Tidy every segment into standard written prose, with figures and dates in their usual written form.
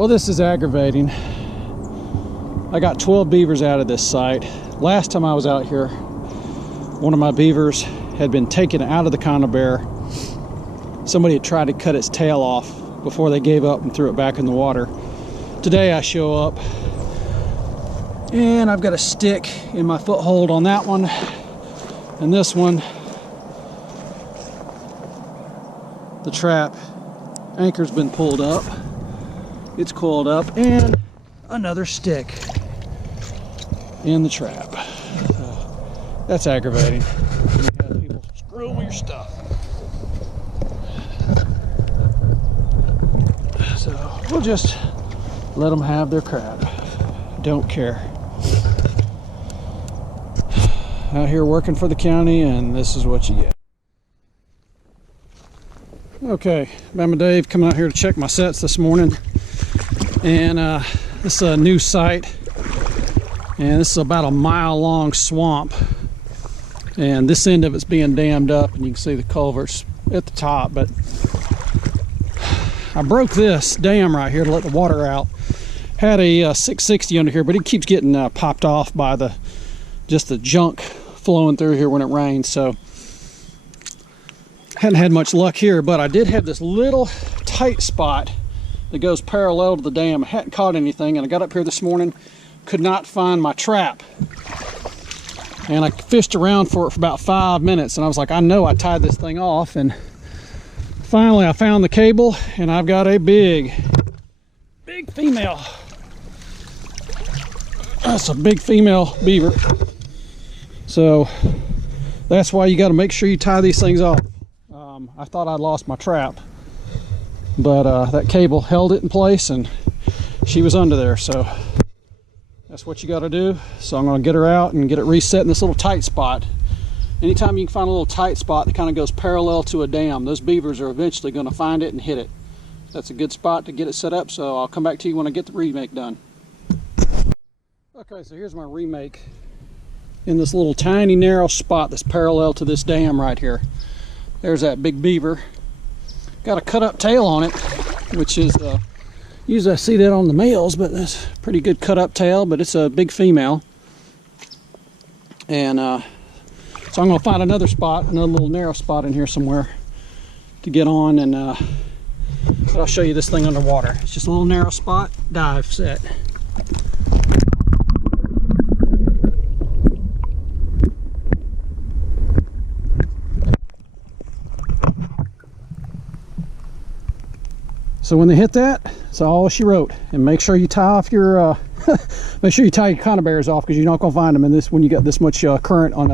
Well, this is aggravating. I got 12 beavers out of this site. Last time I was out here, one of my beavers had been taken out of the conibear. Somebody had tried to cut its tail off before they gave up and threw it back in the water. Today I show up and I've got a stick in my foothold on that one, and this one, the trap anchor's been pulled up, it's coiled up, and another stick in the trap. So that's aggravating. You have people screwing with your stuff. So we'll just let them have their crap. Don't care. Out here working for the county, and this is what you get. Okay, Bama Dave coming out here to check my sets this morning, and this is a new site, and this is about a mile-long swamp, and this end of it's being dammed up, and you can see the culverts at the top. But I broke this dam right here to let the water out. Had a 660 under here, but it keeps getting popped off by just the junk flowing through here when it rains. So hadn't had much luck here, but I did have this little tight spot that goes parallel to the dam. I hadn't caught anything, and I got up here this morning, could not find my trap, and I fished around for it for about 5 minutes, and I was like, I know I tied this thing off. And finally I found the cable, and I've got a big female. That's a big female beaver. So that's why you got to make sure you tie these things off. I thought I'd lost my trap, but that cable held it in place, and she was under there. So that's what you got to do. So I'm going to get her out and get it reset in this little tight spot. Anytime you can find a little tight spot that kind of goes parallel to a dam, those beavers are eventually going to find it and hit it. That's a good spot to get it set up, so I'll come back to you when I get the remake done. Okay, so here's my remake in this little tiny narrow spot that's parallel to this dam right here. There's that big beaver. Got a cut up tail on it, which is, usually I see that on the males, but that's a pretty good cut up tail, but it's a big female. And so I'm going to find another spot, another little narrow spot in here somewhere to get on, and but I'll show you this thing underwater. It's just a little narrow spot, dive set. So when they hit that, that's all she wrote. And make sure you tie off your make sure you tie your conibears off, because you're not going to find them in this when you get this much current on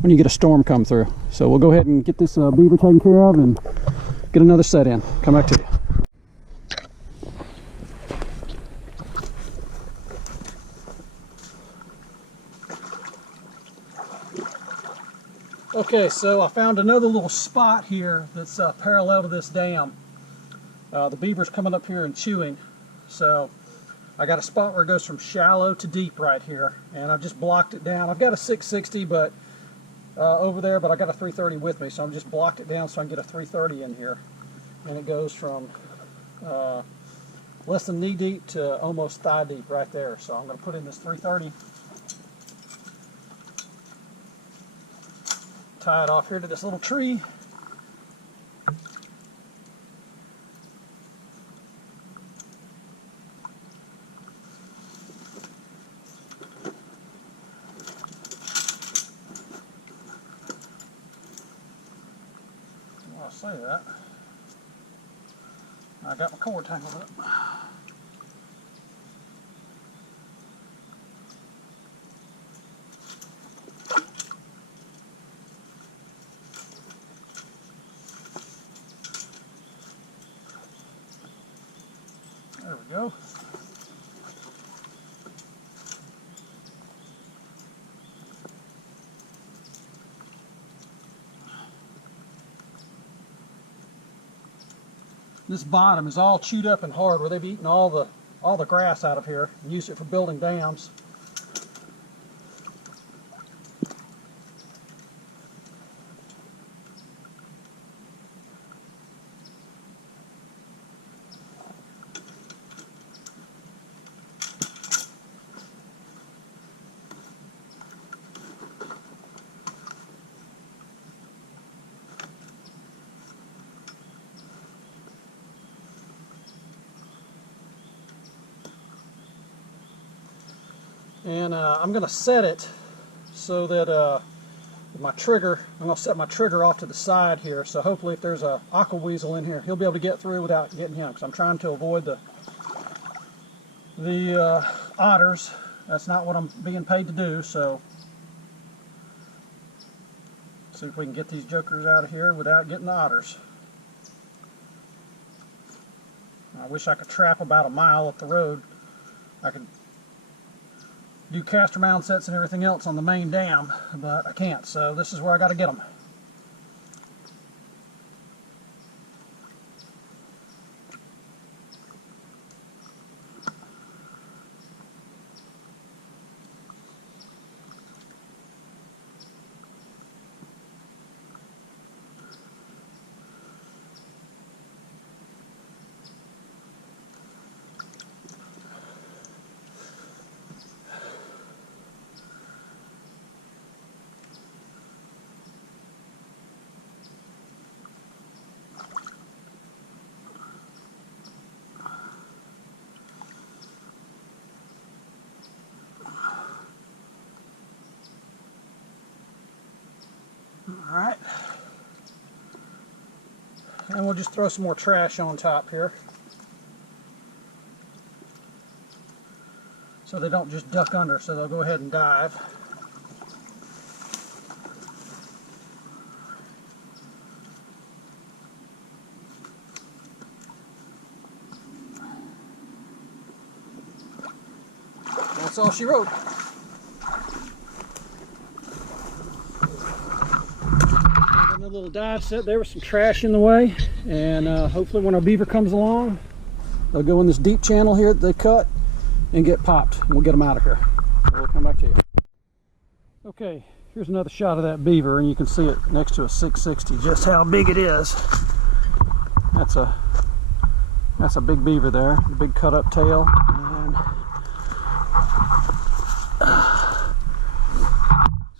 when you get a storm come through. So we'll go ahead and get this beaver taken care of and get another set in. Come back to you. Okay, so I found another little spot here that's parallel to this dam. The beaver's coming up here and chewing, so I got a spot where it goes from shallow to deep right here, and I've just blocked it down. I've got a 660 but over there, but I got a 330 with me, so I've just blocked it down so I can get a 330 in here, and it goes from less than knee deep to almost thigh deep right there. So I'm going to put in this 330, tie it off here to this little tree. I'll say that. I got my cord tangled up. There we go. This bottom is all chewed up and hard where they've eaten all the grass out of here and used it for building dams. And I'm going to set it so that my trigger, I'm going to set my trigger off to the side here, so hopefully if there's a aqua weasel in here, he'll be able to get through without getting him, because I'm trying to avoid the otters. That's not what I'm being paid to do, so see if we can get these jokers out of here without getting the otters. I wish I could trap about a mile up the road. I could do caster mound sets and everything else on the main dam, but I can't, so this is where I got to get them. Alright, and we'll just throw some more trash on top here so they don't just duck under, so they'll go ahead and dive. That's all she wrote. A little dive set there with some trash in the way, and hopefully when our beaver comes along, they'll go in this deep channel here that they cut and get popped, and we'll get them out of here. So we'll come back to you. Okay, here's another shot of that beaver, and you can see it next to a 660, just how big it is. That's a big beaver there, the big cut up tail. And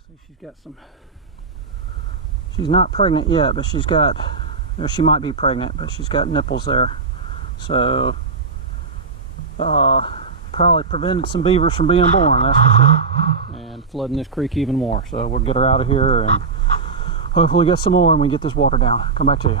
see, she's got some. She's not pregnant yet, but she's got, or she might be pregnant, but she's got nipples there. So, probably prevented some beavers from being born, that's for sure. And flooding this creek even more. So we'll get her out of here and hopefully get some more and we get this water down. Come back to you.